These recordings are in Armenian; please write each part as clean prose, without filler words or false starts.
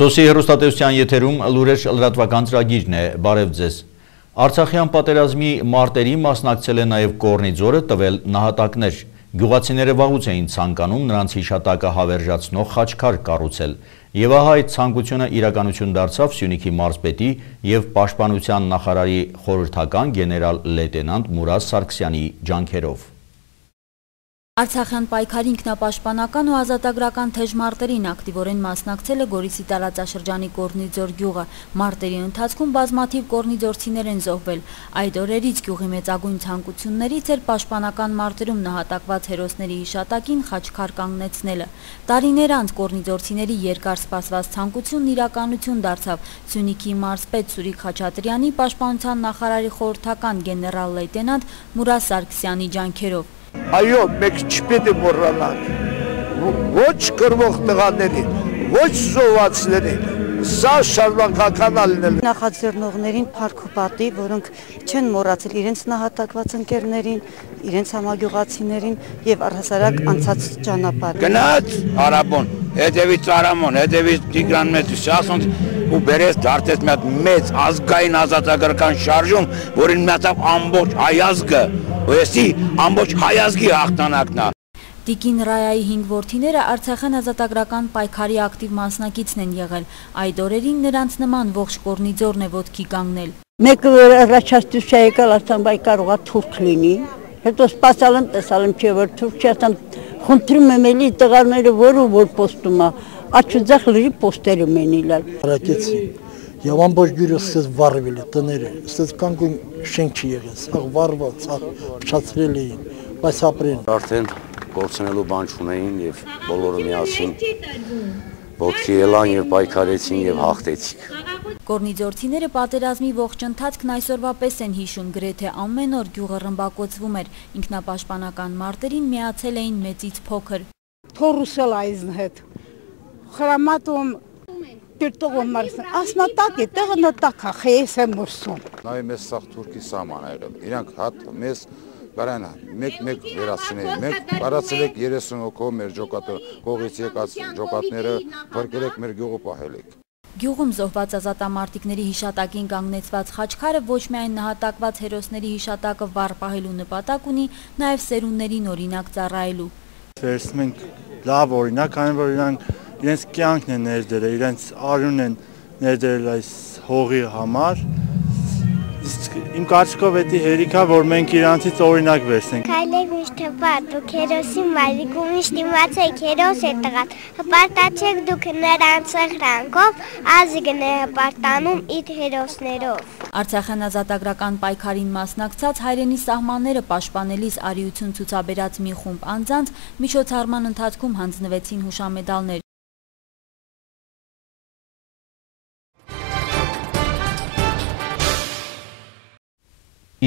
Սոսի հեռուստատեսության եթերում լուրեր լրատվական ծրագիրն է, բարև ձեզ։ Արցախյան պատերազմի մարտերի մասնակցել է նաև Կորնիձորը, տվել նահատակներ։ Գյուղացիները վաղուց էին ցանկանում նրանց հիշատակը հավերժացնող խաչքար կառուցել, եւ ահա այդ ցանկությունը իրականություն դարձավ Սյունիքի մարզպետի եւ Պաշտպանության նախարարի խորհրդական գեներալ լեյտենանտ Մուրազ Սարգսյանի ջանքերով։ Արցախյան պայքարի ինքնապաշտպանական ու ազատագրական թեժ մարտերին ակտիվորեն մասնակցել է Գորիսի տարածաշրջանի Կորնիձոր գյուղը։ Մարտերի ընթացքում բազմաթիվ կորնիձորցիներ են զոհվել։ Այդ օրերից գյուղի մեծագույն ցանկություններից էր պաշտպանական մարտերում նահատակված հերոսների հիշատակին խաչքար կանգնեցնելը։ Տարիներ անց կորնիձորցիների երկար սպասված ցանկությունն իրականություն դարձավ Սյունիքի մարզպետ Սուրիկ Խաչատրյանի Պաշտպանության նախարարի խորհրդական գեներալ լեյտենանտ Մուրազ Սարգսյանի ջանքերով։ Այո, մենք չպետք է մոռանանք ոչ կռվող տղաներին, ոչ զոհվածներին, սա շարունակական ալնել։ Նախաձեռնողներին փառք ու պատիվ, որոնք չեն մոռացել իրենց նահատակված ընկերներին, իրենց համագյուղացիներին եւ առհասարակ անցած ճանապարհը։ Գնաց Արաբոն, հետևից Արամոն, հետևից Տիգրան Մեծիշասոնց ու բերեց դարձեց մի հատ մեծ ազգային ազատագրական շարժում, որին միացավ ամբողջ հայազգը, ոստի ամբողջ հայազգի հաղթանակն է։ Տիկին Ռայայի 5 որդիները Արցախյան ազատագրական պայքարի ակտիվ մասնակիցն են եղել։ Այդ օրերին նրանց նման ողջ Կորնիձորն է ոտքի կանգնել։ Մեկը առաջացույց եկալ ասան բայ կարողա թուրք լինի։ Հետո սպասալ եմ, տեսալ եմ չէ որ թուրք չէ, ասան խնդրում եմ էլի տղաները որ պոստում է, աչուձախ լրի պոստերը մենիլալ։ Արակեցի եւ ամբողջ գյուրը սկսեց վառվել տները, սկսեց կանգուն շենք չի եղել, սաղ վառված, փչացրել էին, բայց ապրեն։ Արդեն գործնելու բան չունեին եւ բոլորը միասին ոտքի ելան եւ պայքարեցին եւ հաղթեցին։ Կորնիձորցիները պատերազմի ողջ ընթացքն այսօրվա պես են հիշում, գրեթե ամեն օր գյուղը ռմբակոծվում էր, ինքնապաշտպանական մարտերին միացել էին մեծից փոքր։ Թորուսել այզն հետ, խրամատում տիրտողում մարսն, ասմատակ է, տեղը նտակա, խեյես է մուրսում։ Նայ մեզ սաղ թուրքի սաման այրել, իրանք հատ մեզ բարան մեկ վերացնեին, մենք բարացել եք 30 հոգով մեր կողից եկած ջոկատները վրկել եք մեր գյուղը պահել եք։ Գյուղում զոհված ազատամարտիկների հիշատակին կանգնեցված խաչքարը ոչ միայն նահատակված հերոսների հիշատակը վառ պահելու նպատակ ունի, նաև սերունդներին օրինակ ծառայելու։ Վերցնում ենք լավ օրինակ, քանի որ իրենց կյանքն են ներդրել, իրենց արյունն են ներդրել այս հողի համար։ Իմ կարծիքով էդի հերիքա, որ մենք իրանցից օրինակ վերցնենք։ Քայլեք միշտ հպարտ, դուք հերոսի մայրիկ ու միշտ իմացեք հերոս է տղան, հպարտացեք դուք նրանց սխրանքով, ազգն է հպարտանում իդ հերոսներով։ Արցախյան ազատագրական պայքարին մասնակցած հայրենի սահմանները պաշտպանելիս արիություն ցուցաբերած մի խումբ անձանց միջոցառման ընթացքում հանձնվեցին հուշամեդալներ։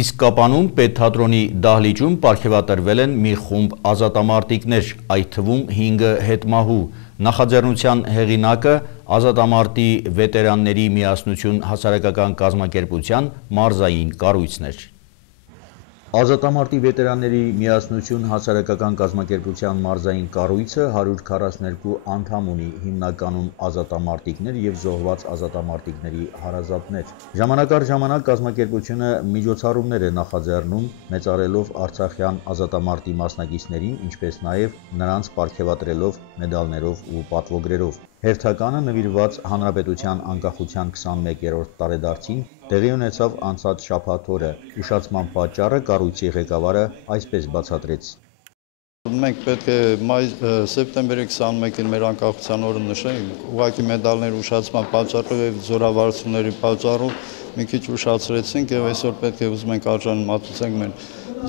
Իսկ Կապանում պետթատրոնի դահլիճում պարգևատրվել են մի խումբ ազատամարտիկներ, այդ թվում 5 հետմահու։ Նախաձեռնության հեղինակը ազատամարտի վետերանների միասնություն հասարակական կազմակերպության մարզային կառույցն էր։ Ազատամարտի վետերանների միասնություն հասարակական կազմակերպության մարզային կառույցը 142 անդամ ունի, հիմնականում ազատամարտիկներ եւ զոհված ազատամարտիկների հարազատներ։ Ժամանակ առ ժամանակ կազմակերպությունը միջոցառումներ է նախաձեռնում, մեծարելով Արցախյան ազատամարտի մասնակիցներին, ինչպես նաեւ նրանց պարգևատրելով մեդալներով ու պատվոգրերով։ Հերթականը նվիրված Հանրապետության անկախության 21-րդ տարեդարձին տեղի ունեցավ անցած շաբաթ օրը։ Ուշացման պատճառը կառույցի ղեկավարը այսպես բացատրեց։ Մենք պետք է սեպտեմբերի 21-ին մեր անկախության օրը նշենք, ուղղակի մեդալներ ուշացման պատճառով եւ զորավարությունների պատճառով մի քիչ ուշացրեցինք եւ այսօր պետք է ուզում ենք արժան մատուցենք մեր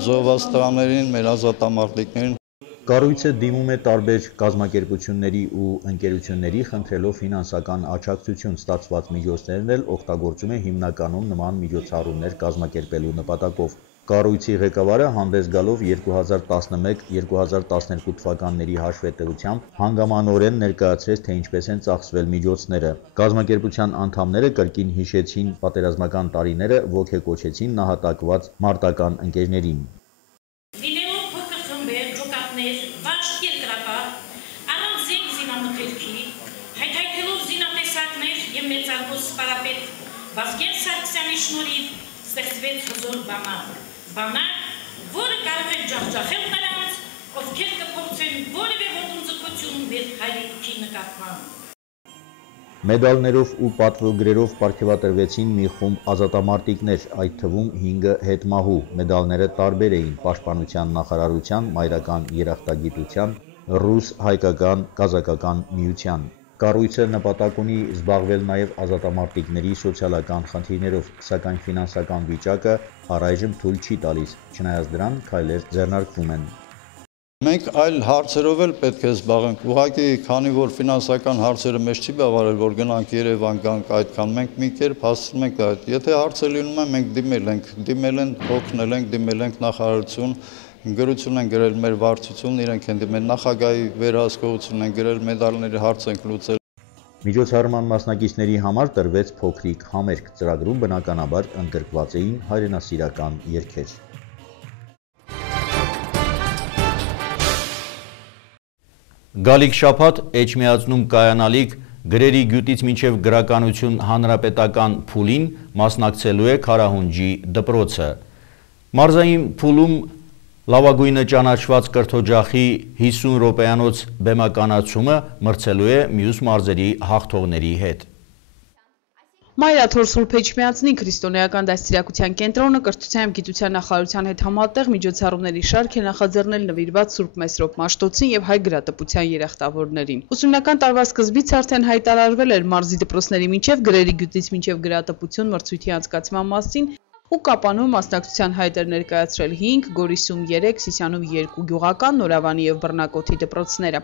զոհված տղաներին, մեր ազատամարտիկներին։ Կառույցը դիմում է տարբեր կազմակերպությունների ու ընկերությունների, խնդրելով ֆինանսական աջակցություն, ստացված միջոցներն էլ օգտագործում է հիմնականում նման միջոցառումներ կազմակերպելու նպատակով։ Կառույցի ղեկավարը հանդես գալով 2011-2012 թվականների հաշվետվությամբ հանգամանորեն ներկայացրեց, թե ինչպես են ծախսվել միջոցները։ Կազմակերպության անդամները կրկին հիշեցին պատերազմական տարիները, ոգեկոչեցին նահատակված մարտական ընկերներին։ Հայթայթելով զինատեսակներ և մեծարգոս սպարապետ Վազգեն Սարգսյանի շնորհիվ ստեղծվեց հզոր բանակ, որը կարող է ջախջախել նրանց, ովքեր կփորձեն որևէ ոտնձգություն մեր հայրենիքի նկատմամբ։ Մեդալներով ու պատվոգրերով պարգևատրվեցին մի խումբ ազատամարտիկներ, այդ թվում 5-ը հետմահու։ Մեդալները տարբեր էին Պաշտպանության նախարարության, Մայրական երախտագիտության, ռուս, հայկական, կազակական միության։ Կառույցը նպատակ ունի զբաղվել նաև ազատամարտիկների սոցիալական խնդիրներով, սակայն ֆինանսական վիճակը առայժմ թույլ չի տալիս, չնայած դրան քայլեր ձեռնարկվում են։ Մենք այլ հարցերով էլ պետք է զբաղենք, ուղղակի քանի որ ֆինանսական հարցերը մեզ չի բավարարել, որ գնանք Երևան գանք այդքան, մենք մի կերպ հասցնում ենք այդ։ Եթե հարցը լինում է, մենք դիմել են, օգնել ենք, դիմել ենք նախարարություն, գրություն են գրել մեր վարչությունն, իրենք են դիմել նախագահի վերահսկողություն են գրել, մեդալների հարց ենք լուծել։ Միջոցառման մասնակիցների համար տրվեց փոքրիկ համերգ, ծրագրում բնականաբար ընդգրկված էին հայրենասիրական երգեր։ Գալիք շաբաթ Էջմիածնում կայանալիք գրերի գյուտից մինչև գրականություն հանրապետական փուլին մասնակցելու է Քարահունջի դպրոցը։ Մարզային փուլում լավագույնը ճանաչված կրթօջախի 50 րոպեանոց բեմականացումը մրցելու է մյուս մարզերի հաղթողների հետ։ Մայրաթոր Սուրբ Էջմիածնի քրիստոնեական դաստիարակության կենտրոնը կրթության և գիտության նախարարության հետ համատեղ միջոցառումների շարք է նախաձեռնել նվիրված Սուրբ Մեսրոպ Մաշտոցին և հայ գրատպության երախտավորներին։ Ուսումնական տարվա սկզբից արդեն հայտարարվել էր մարզի դպրոցների միջև գրերի գյուտից մինչև գրատպություն մրցույթի անցկացման մասին ու Կապանում մասնակցության հայտ էր ներկայացրել 5, Գորիսում 3, Սիսիանում 2 գյուղական, Նորավանի և Բռնակոթի դպրոցները։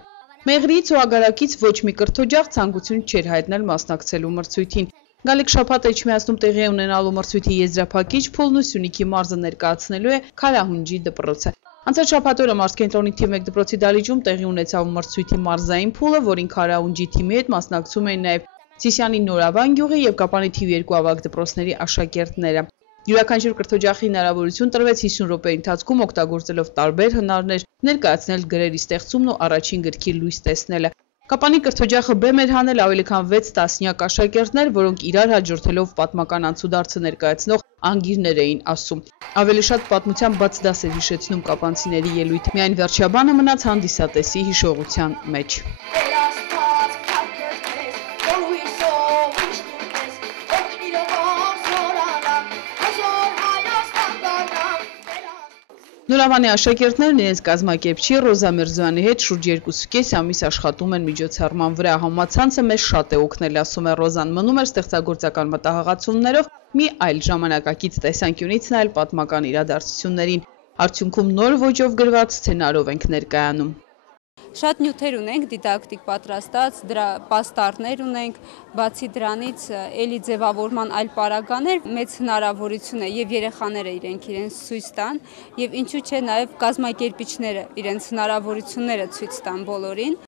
Մեղրիից ու Ագարակից ոչ մի կրթօջախ ցանկություն չէր հայտնել մասնակցելու մրցույթին։ Գալիք շաբաթ Էջմիածնում տեղի ունենալու մրցույթի եզրափակիչ փուլն ու Սյունիքի մարզը ներկայացնելու է Քարահունջի դպրոցը։ Անցած շաբաթ օրը մարզկենտրոնի թիվ 1 դպրոցի դահլիճում տեղի ունեցավ մրցույթի մարզային փուլը, որին Քարահունջի թիմի հետ մասնակցում էին նաև Սիսիանի Նորավան գյուղի և Կապանի թիվ 2 ավագ դպրոցների աշակերտները։ Յուրաքանչյուր կրթօջախի հնարավորություն տրվեց 50 րոպեի ընթացքում օգտագործելով տարբեր հնարներ ներկայացնել գրերի ստեղծումն ու առաջին գրքի լույս տեսնելը։ Կապանի կրթօջախը բեմ էր հանել ավելի քան 6 տասնյակ աշակերտներ, որոնք իրար հաջորդելով պատմական անցուդարձը ներկայացնող անգիրներ էին ասում։ Ավելի շատ պատմության բաց դաս էր հիշեցնում կապանցիների ելույթ, միայն վերջաբանը մնաց հանդիսատեսի հիշողության մեջ։ Նորավանի աշակերտներն իրենց կազմակերպչի Ռոզա Միրզոյանի հետ շուրջ 2.5 ամիս աշխատում են միջոցառման վրա։ Համացանցը մեզ շատ է օգնել, ասում է Ռոզան, մնում էր ստեղծագործական մտահղացումներով մի այլ ժամանակակից տեսանկյունից նայել պատմական իրադարձություններին։ Արդյունքում նոր ոճով գրված սցենարով ենք ներկայանում։ Շատ նյութեր ունենք, դիդակտիկ պատրաստած, դրա պաստառներ ունենք, բացի դրանից էլի ձևավորման այլ պարագաներ, մեծ հնարավորություն է եւ երեխաները իրենց ցույց տան եւ ինչու՞ չէ նաեւ կազմակերպիչները իրենց հնարավորությունները ցույց տան բոլորին։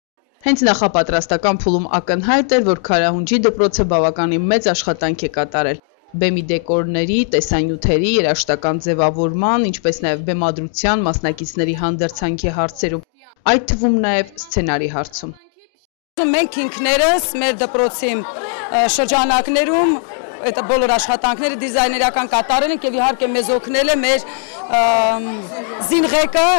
Հենց նախապատրաստական փուլում ակնհայտ էր, որ Քարահունջի դպրոցը բավականին մեծ աշխատանք է կատարել։ Բեմի դեկորների, տեսանյութերի, երաժշտական ձևավորման, ինչպես նաեւ բեմադրության, մասնակիցների հանդերձանքի հարցերում, այդ թվում նաև սցենարի հարցում։ Մենք ինքներս մեր դպրոցի շրջանակներում այդ բոլոր աշխատանքները դիզայներական կատարել ենք եւ իհարկե մեզ օգնել է մեր զինղեկը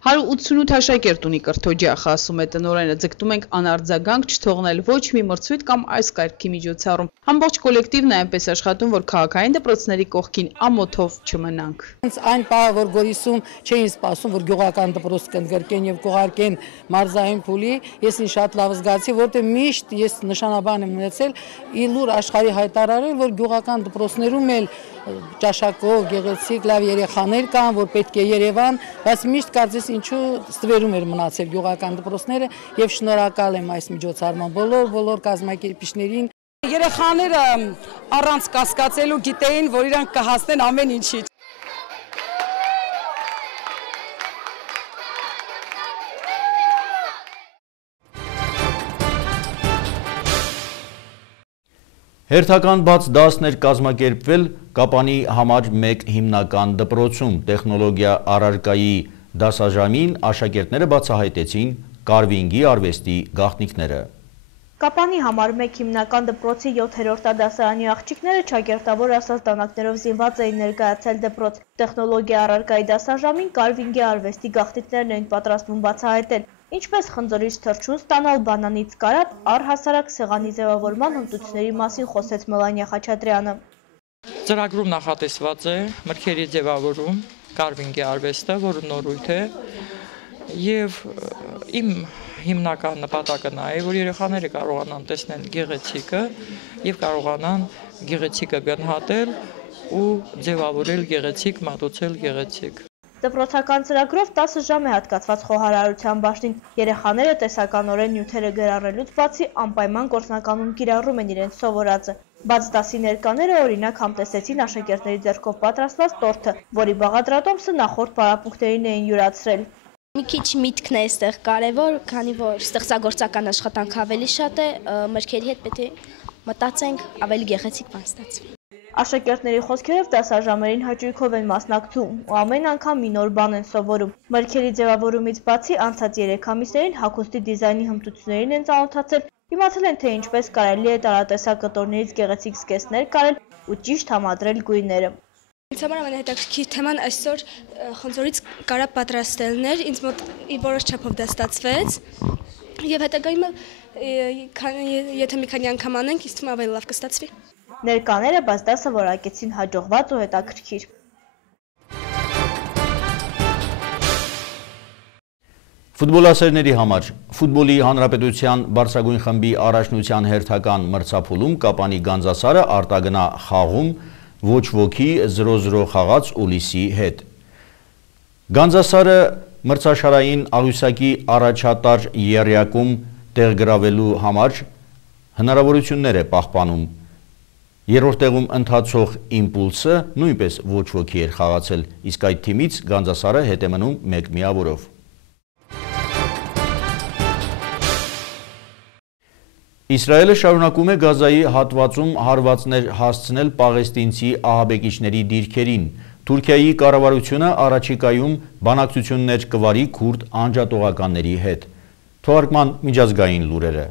188 աշակերտ ունի կրթօջախը, ասում է տնօրենը, ձգտում ենք անարձագանք չթողնել ոչ մի մրցույթ կամ այս կարգի միջոցառում։ Ամբողջ կոլեկտիվն է այնպես աշխատում, որ քաղաքային դպրոցների կողքին ամոթով չմնանք։ Այն պահը, որ Գորիսում չէին սպասում, որ գյուղական դպրոց կընդգրկեն եւ կուղարկեն մարզային փուլի, ես ինձ շատ լավ զգացի, որտեղ միշտ ես նշանաբան եմ ունեցել իլուր աշխարհի հայտարարել, որ գյուղական դպրոցներում էլ ճաշակով, գեղեցիկ, լավ երեխաներ կան, որ պետք է Երևան, բայց միշտ կարծես ինչու ստվերում էր մնացել գյուղական դպրոցները եւ շնորհակալ եմ այս միջոցառման բոլոր կազմակերպիչներին։ Երեխաները առանց կասկածելու գիտեին, որ իրանք կհասնեն ամեն ինչի։ Հերթական բաց դասներ կազմակերպվել Կապանի համար 1 հիմնական դպրոցում տեխնոլոգիա առարկայի դասաժամին աշակերտները բացահայտեցին կարվինգի արվեստի գաղտնիքները։ Կապանի համար 1 հիմնական դպրոցի 7-րդ դասարանի աղջիկները ճակերտավոր ասած դանակներով զինված էին ներկայացել դպրոց։ Տեխնոլոգիա առարկայի դասաժամին Կարվինգի արվեստի գաղտնիքներն էին պատրաստվում բացահայտել, ինչպես խնձորից թռչուն ստանալ բանանից կարապ, առհասարակ սեղանի ձևավորման հմտությունների մասին խոսեց Մելանիա Խաչատրյանը։ Ծրագրում նախատեսված է մրգերի ձևավորում, Կարվինգի արվեստը, որը նորույթ է, եւ իմ հիմնական նպատակը նա է, որ երեխաները կարողանան տեսնել գեղեցիկը եւ կարողանան գեղեցիկը գնահատել ու ձևավորել գեղեցիկ, մատուցել գեղեցիկ։ Դպրոցական ծրագրով 10 ժամ է հատկացված խոհարարության բաժնին։ Երեխաները տեսականորեն նյութերը գրառելուց բացի անպայման գործնականում կիրառում են իրենց սովորածը։ Բաց դասի ներկաները օրինակ համտեսեցին աշակերտների ձեռքով պատրաստված տորթը, որի բաղադրատոմսը նախորդ պարապմունքներին էին յուրացրել։ Մի քիչ միտքն է այստեղ կարևոր, քանի որ ստեղծագործական աշխատանքը ավելի շատ է, մրգերի հետ պետք է մտածենք, ավելի գեղեցիկ բան ստացվի։ Աշակերտների խոսքերով դասաժամերին հաճույքով են մասնակցում ու ամեն անգամ մի նոր բան են սովորում։ Մրգերի ձևավորումից բացի անցած 3 ամիսներին հագուստի դիզայնի հմտություններին են ծանոթացել, իմացել են, թե ինչպես կարելի է տարատեսակ կտորներից գեղեցիկ զգեստներ կարել ու ճիշտ համադրել գույները։ Ինձ համար ամենահետաքրքիր թեման այսօր խնձորից կարապ պատրաստելն էր, ինձ մոտ որոշ չափով դա ստացվեց եւ հետագայում եթե մի քանի անգամ անենք, ինձ թվում է ավելի լավ կստացվի։ Ներկաները բաց դասը որակեցին հաջողված ու հետաքրքիր։ Ֆուտբոլասերների համար Ֆուտբոլի հանրապետության բարձրագույն խմբի առաջնության հերթական մրցափուլում Կապանի Գանձասարը արտագնա խաղում ոչ ոքի 0-0 խաղաց Ուլիսի հետ։ Գանձասարը մրցաշարային աղյուսակի առաջատար եռյակում տեղ գրավելու համար հնարավորություններ է պահպանում։ Երրորդ տեղում ընթացող Իմպուլսը նույնպես ոչ ոքի էր խաղացել, իսկ այդ թիմից Գանձասարը հետ է մնում 1 միավորով։ Իսրայելը շարունակում է Գազայի հատվածում հարվածներ հասցնել պաղեստինցի ահաբեկիչների դիրքերին։ Թուրքիայի կառավարությունը առաջիկայում բանակցություններ կվարի քուրդ անջատողականների հետ։ Թողարկման միջազգային լուրերը։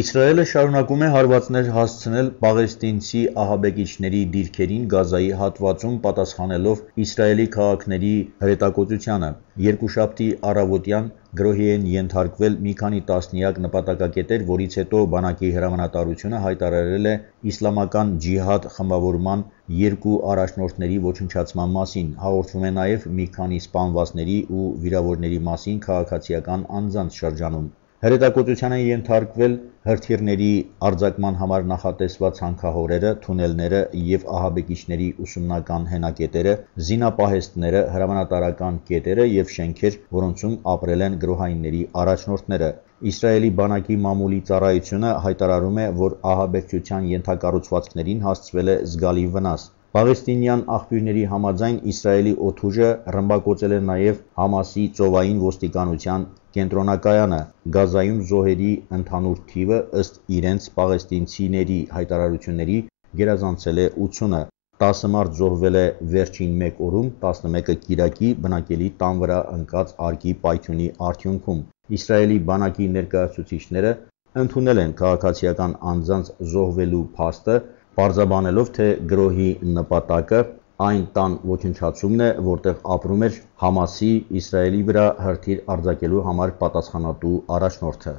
Իսրայելը շարունակում է հարվածներ հասցնել պաղեստինցի ահաբեկիչների դիրքերին Գազայի հատվածում պատասխանելով Իսրայելի քաղաքների հրետակոծությանը։ Երկուշաբթի առավոտյան գրոհի են ենթարկվել մի քանի տասնյակ նպատակակետեր, որից հետո բանակի հրամանատարությունը հայտարարել է իսլամական ջիհադ խմբավորման 2 առաջնորդների ոչնչացման մասին։ Հաղորդվում է նաև մի քանի սպանվածների ու վիրավորների մասին քաղաքացիական անձանց շրջանում։ Հրետակոծությանը ենթարկվել հրթիռների արձակման համար նախատեսված հանքահորերը, թունելները և ահաբեկիչների ուսումնական հենակետերը, զինապահեստները, հրամանատարական կետերը և շենքեր, որոնցում ապրել են գրոհայինների առաջնորդները։ Իսրայելի բանակի մամուլի ծառայությունը հայտարարում է, որ ահաբեկչության ենթակառուցվածքներին հասցվել է զգալի վնաս։ Պաղեստինյան աղբյուրների համաձայն Իսրայելի օդուժը ռմբակոծել է նաև Համասի ծովային ոստիկանության կենտրոնակայանը։ Գազայում զոհերի ընդհանուր թիվը ըստ իրենց պաղեստինցիների հայտարարությունների գերազանցել է 80-ը։ 10 մարդ զոհվել է վերջին 1 օրում, 11-ը կիրակի բնակելի տան վրա ընկած արկի պայթյունի արդյունքում։ Իսրայելի բանակի ներկայացուցիչները ընդունել են քաղաքացիական անձանց զոհվելու փաստը, պարզաբանելով, թե գրոհի նպատակը այն տան ոչնչացումն է, որտեղ ապրում էր Համասի Իսրայելի վրա հրթիռ արձակելու համար պատասխանատու առաջնորդը։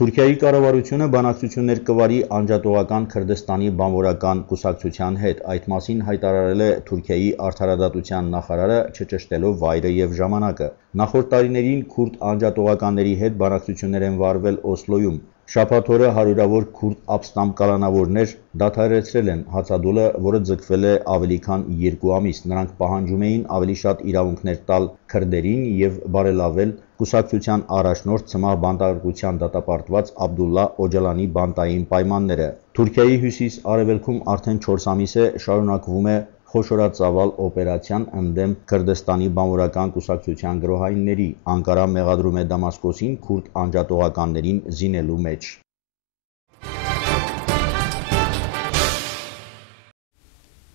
Թուրքիայի կառավարությունը բանակցություններ կվարի անջատողական Քրդստանի բանվորական կուսակցության հետ։ Այդ մասին հայտարարել է Թուրքիայի արդարադատության նախարարը, չճշտելով վայրը և ժամանակը։ Նախորդ տարիներին քուրդ անջատողականների հետ բանակցություններ են վարվել Օսլոյում։ Շաբաթ օրը հարյուրավոր քուրդ ապստամբ կալանավորներ դադարեցրել են հացադուլը, որը ձգվել է ավելի քան 2 ամիս։ Նրանք պահանջում էին ավելի շատ իրավունքներ տալ քրդերին և բարելավել կուսակցության առաջնորդ ցմահ բանտարկության դատապարտված Աբդուլլա Օջալանի բանտային պայմանները։ Թուրքիայի հյուսիս-արևելքում արդեն 4 ամիս է շարունակվում է խոշորածավալ օպերացիան ընդդեմ Քրդստանի բանվորական կուսակցության գրոհայինների։ Անկարան մեղադրում է Դամասկոսին քուրդ անջատողականներին զինելու մեջ։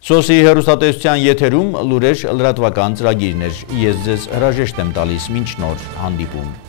Սոսի հեռուստատեսության եթերում լուրեր լրատվական ծրագիրներ։ Ես ձեզ հրաժեշտ եմ տալիս մինչ նոր հանդիպում։